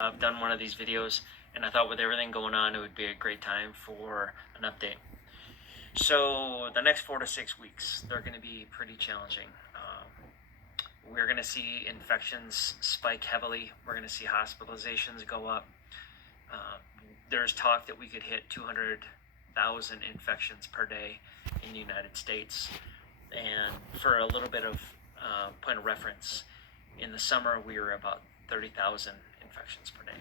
I've done one of these videos, and I thought with everything going on, it would be a great time for an update. So the next 4 to 6 weeks, they're going to be pretty challenging. We're going to see infections spike heavily. We're going to see hospitalizations go up. There's talk that we could hit 200,000 infections per day in the United States. And for a little bit of point of reference, in the summer we were about 30,000 infections per day.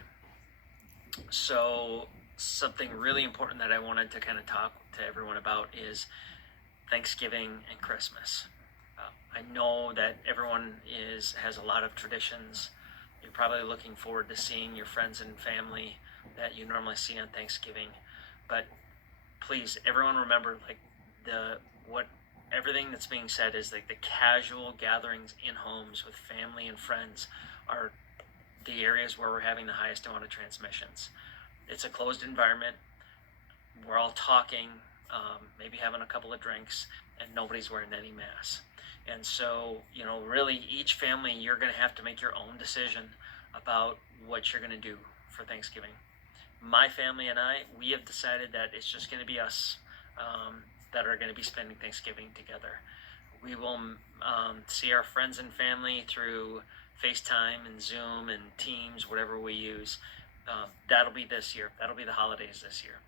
So something really important that I wanted to kind of talk to everyone about is Thanksgiving and Christmas. I know that everyone has a lot of traditions. You're probably looking forward to seeing your friends and family that you normally see on Thanksgiving, but please, everyone remember, everything that's being said is like the casual gatherings in homes with family and friends are the areas where we're having the highest amount of transmissions. It's a closed environment. We're all talking, maybe having a couple of drinks, and nobody's wearing any masks. And so, really each family, you're going to have to make your own decision about what you're going to do for Thanksgiving. My family and I, we have decided that it's just going to be us that are going to be spending Thanksgiving together. We will see our friends and family through FaceTime and Zoom and Teams, whatever we use. That'll be this year. That'll be the holidays this year.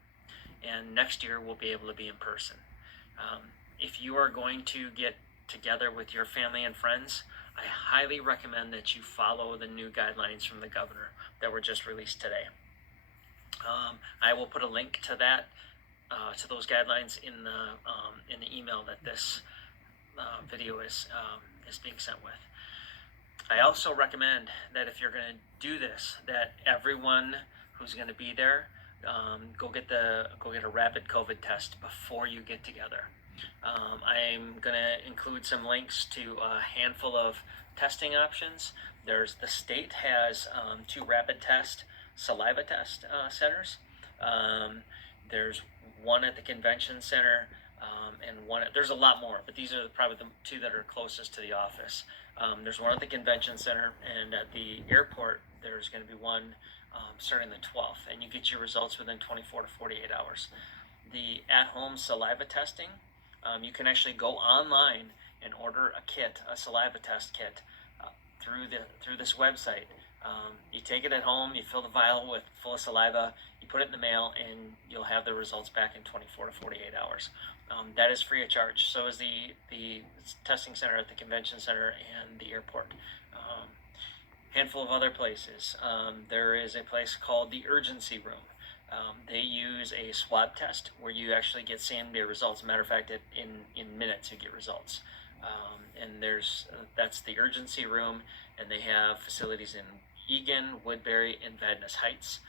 And next year we'll be able to be in person. If you are going to get together with your family and friends, I highly recommend that you follow the new guidelines from the governor that were just released today. I will put a link to that, to those guidelines in the email that this video is being sent with. I also recommend that if you're going to do this, that everyone who's going to be there go get a rapid COVID test before you get together. I'm going to include some links to a handful of testing options. The state has 2 rapid test saliva test centers. There's one at the convention center, and there's a lot more, but these are probably the 2 that are closest to the office. There's one at the convention center, and at the airport there's going to be one starting the 12th, and you get your results within 24 to 48 hours. The at-home saliva testing, you can actually go online and order a saliva test kit through this website. You take it at home, you fill the vial full of saliva, you put it in the mail, and you'll have the results back in 24 to 48 hours. That is free of charge. So is the testing center at the convention center and the airport. Handful of other places. There is a place called the urgency room. They use a swab test where you actually get same-day results. Matter of fact, in minutes you get results. And that's the urgency room, and they have facilities in Eagan, Woodbury, and Vadnais Heights.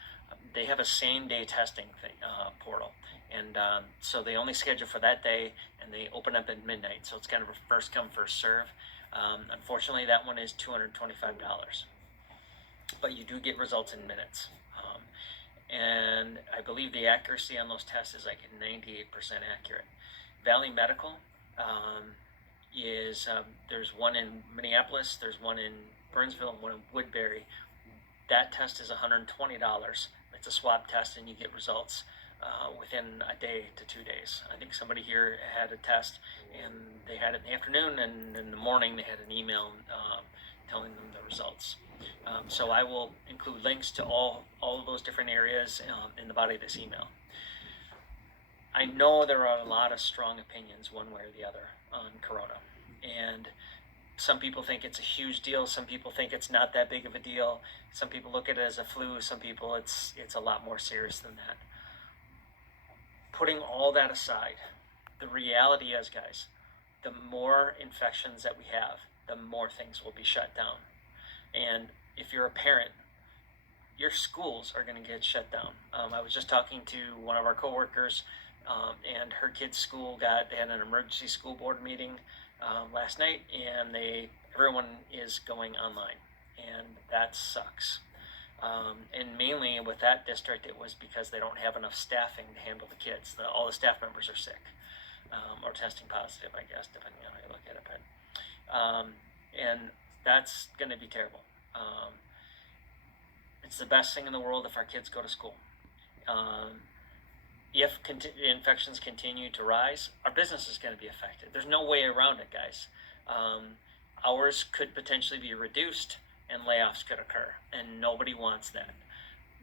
They have a same-day testing portal, and so they only schedule for that day, and they open up at midnight, so it's kind of a first come, first serve. Unfortunately, that one is $225, but you do get results in minutes. And I believe the accuracy on those tests is like 98% accurate. Valley Medical there's one in Minneapolis, there's one in Burnsville, and one in Woodbury. That test is $120. It's a swab test, and you get results within a day to 2 days. I think somebody here had a test, and they had it in the afternoon, and in the morning they had an email telling them the results. So I will include links to all of those different areas in the body of this email. I know there are a lot of strong opinions one way or the other on corona, and some people think it's a huge deal. Some people think it's not that big of a deal. Some people look at it as a flu. Some people it's a lot more serious than that. Putting all that aside, the reality is, guys, the more infections that we have, the more things will be shut down. And if you're a parent, your schools are going to get shut down. I was just talking to one of our coworkers, and her kid's school they had an emergency school board meeting last night, and everyone is going online, and that sucks. And mainly with that district, it was because they don't have enough staffing to handle the kids. All the staff members are sick, or testing positive, I guess, depending on how you look at it. But and that's going to be terrible. It's the best thing in the world if our kids go to school. If infections continue to rise, our business is going to be affected. There's no way around it, guys. Hours could potentially be reduced and layoffs could occur, and nobody wants that.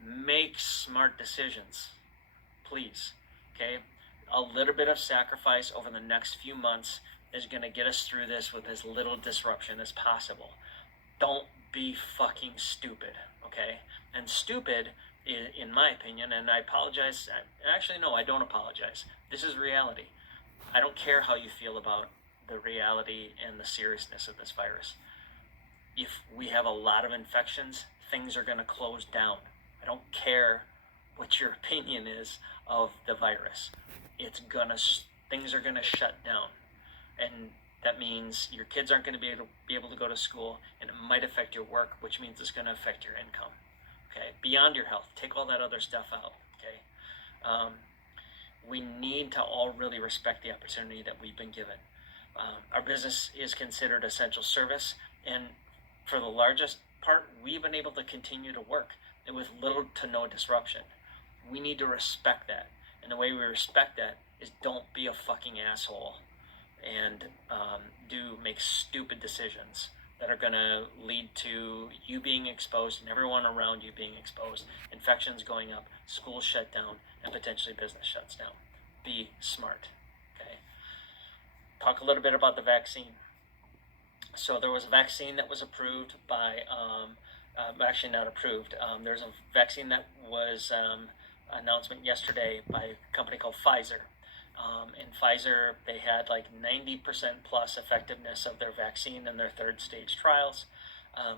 Make smart decisions, please. Okay? A little bit of sacrifice over the next few months is going to get us through this with as little disruption as possible. Don't be fucking stupid, okay? And stupid, in my opinion, and I apologize. Actually, no, I don't apologize. This is reality. I don't care how you feel about the reality and the seriousness of this virus. If we have a lot of infections, things are going to close down. I don't care what your opinion is of the virus. Things are gonna shut down, and that means your kids aren't going to be able to go to school, and it might affect your work, which means it's going to affect your income. Okay, beyond your health, take all that other stuff out. Okay, we need to all really respect the opportunity that we've been given. Our business is considered essential service, and for the largest part, we've been able to continue to work with little to no disruption. We need to respect that, and the way we respect that is don't be a fucking asshole and make stupid decisions that are going to lead to you being exposed and everyone around you being exposed, infections going up, schools shut down, and potentially business shuts down. Be smart. Okay. Talk a little bit about the vaccine. So there was a vaccine that was approved by, actually not approved. There's a vaccine that was announcement yesterday by a company called Pfizer. And Pfizer, they had like 90% plus effectiveness of their vaccine in their third stage trials.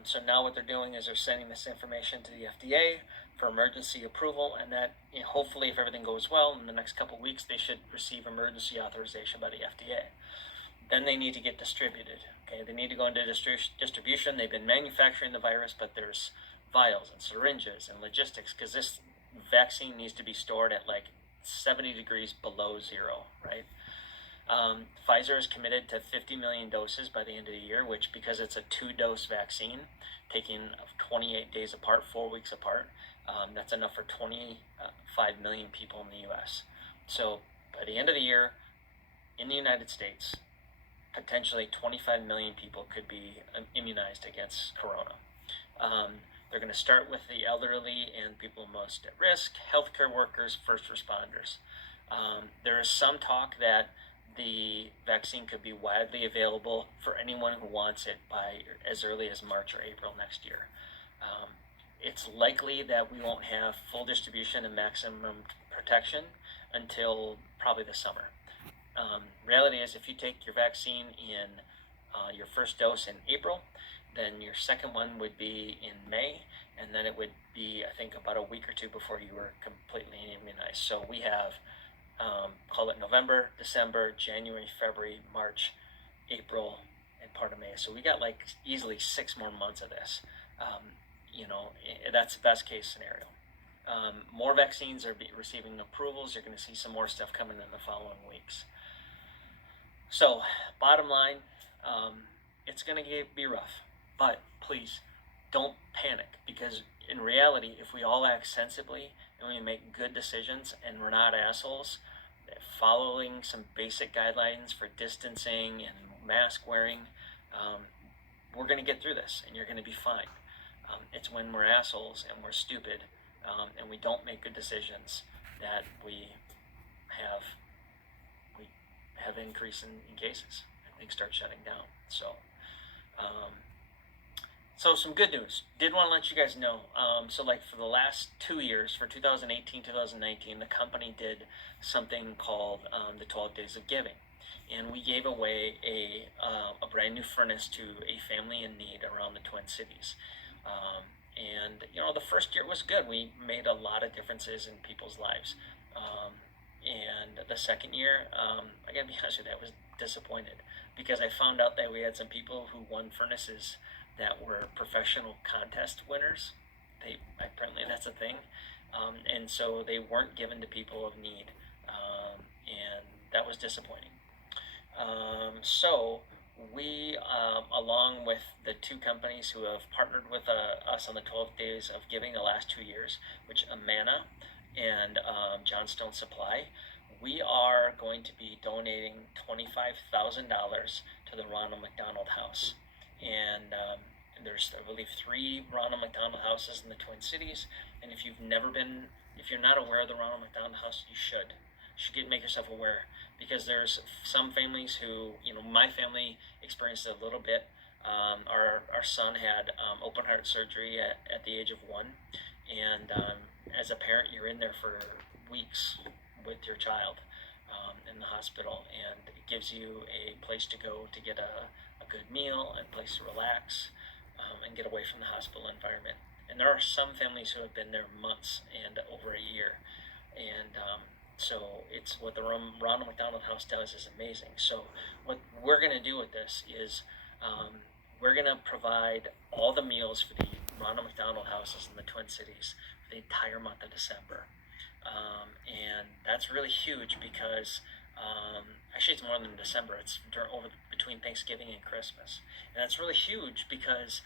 So now what they're doing is they're sending this information to the FDA for emergency approval, and that, you know, hopefully, if everything goes well, in the next couple of weeks, they should receive emergency authorization by the FDA. Then they need to get distributed. Okay, they need to go into distribution. They've been manufacturing the virus, but there's vials and syringes and logistics, because this vaccine needs to be stored at like 70 degrees below zero, right? Pfizer is committed to 50 million doses by the end of the year, which, because it's a 2-dose vaccine, taking 28 days apart, 4 weeks apart, that's enough for 25 million people in the U.S. So by the end of the year, in the United States, potentially 25 million people could be immunized against corona. They're going to start with the elderly and people most at risk, healthcare workers, first responders. There is some talk that the vaccine could be widely available for anyone who wants it by as early as March or April next year. It's likely that we won't have full distribution and maximum protection until probably the summer. Reality is, if you take your vaccine in your first dose in April, then your second one would be in May, and then it would be, I think, about a week or two before you were completely immunized. So we have, call it November, December, January, February, March, April, and part of May. So we got like easily 6 more months of this. That's the best case scenario. More vaccines are receiving approvals. You're going to see some more stuff coming in the following weeks. So, bottom line, it's going to be rough, but please don't panic, because in reality, if we all act sensibly and we make good decisions and we're not assholes, following some basic guidelines for distancing and mask wearing, we're going to get through this and you're going to be fine. It's when we're assholes and we're stupid and we don't make good decisions that we have increase in cases and things start shutting down. So some good news. Did want to let you guys know. So like for the last 2 years, for 2018, 2019, the company did something called the 12 Days of Giving. And we gave away a brand new furnace to a family in need around the Twin Cities. And the first year was good. We made a lot of differences in people's lives. And the second year, I gotta be honest with you, I was disappointed, because I found out that we had some people who won furnaces that were professional contest winners. Apparently that's a thing. And so they weren't given to people of need. And that was disappointing. So We, along with the two companies who have partnered with us on the 12 Days of Giving the last 2 years, which Amana and Johnstone Supply, we are going to be donating $25,000 to the Ronald McDonald House. And there's, I believe, 3 Ronald McDonald houses in the Twin Cities. And if you're not aware of the Ronald McDonald House, you should. Make yourself aware, because there's some families who, my family experienced it a little bit. Our son had open heart surgery at the age of 1, and as a parent, you're in there for weeks with your child in the hospital, and it gives you a place to go to get a good meal, a place to relax, and get away from the hospital environment. And there are some families who have been there months and over a year, and so it's what the Ronald McDonald House does is amazing. So what we're going to do with this is we're going to provide all the meals for the Ronald McDonald houses in the Twin Cities for the entire month of December. And that's really huge because actually it's more than December. It's between Thanksgiving and Christmas. And that's really huge because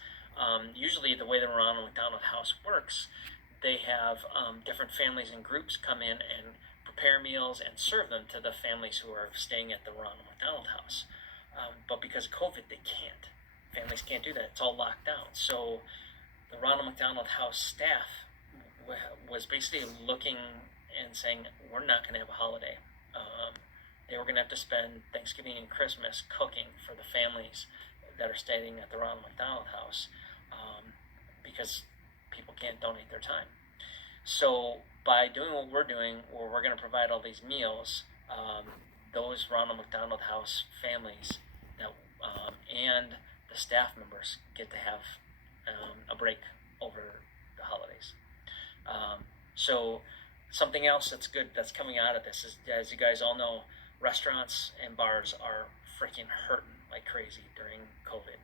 usually the way the Ronald McDonald House works, they have different families and groups come in and prepare meals and serve them to the families who are staying at the Ronald McDonald House. But because of COVID, they can't. Families can't do that. It's all locked down. So the Ronald McDonald House staff was basically looking and saying, we're not going to have a holiday. They were going to have to spend Thanksgiving and Christmas cooking for the families that are staying at the Ronald McDonald House because people can't donate their time. So by doing what we're doing, where we're going to provide all these meals, those Ronald McDonald House families that, and the staff members get to have a break over the holidays. So something else that's good that's coming out of this is, as you guys all know, restaurants and bars are freaking hurting like crazy during COVID.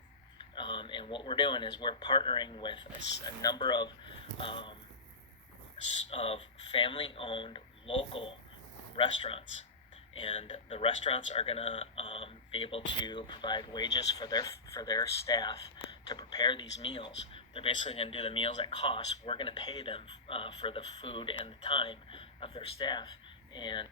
And what we're doing is we're partnering with a number of family-owned local restaurants, and the restaurants are going to be able to provide wages for their staff to prepare these meals. They're basically going to do the meals at cost. We're going to pay them for the food and the time of their staff, and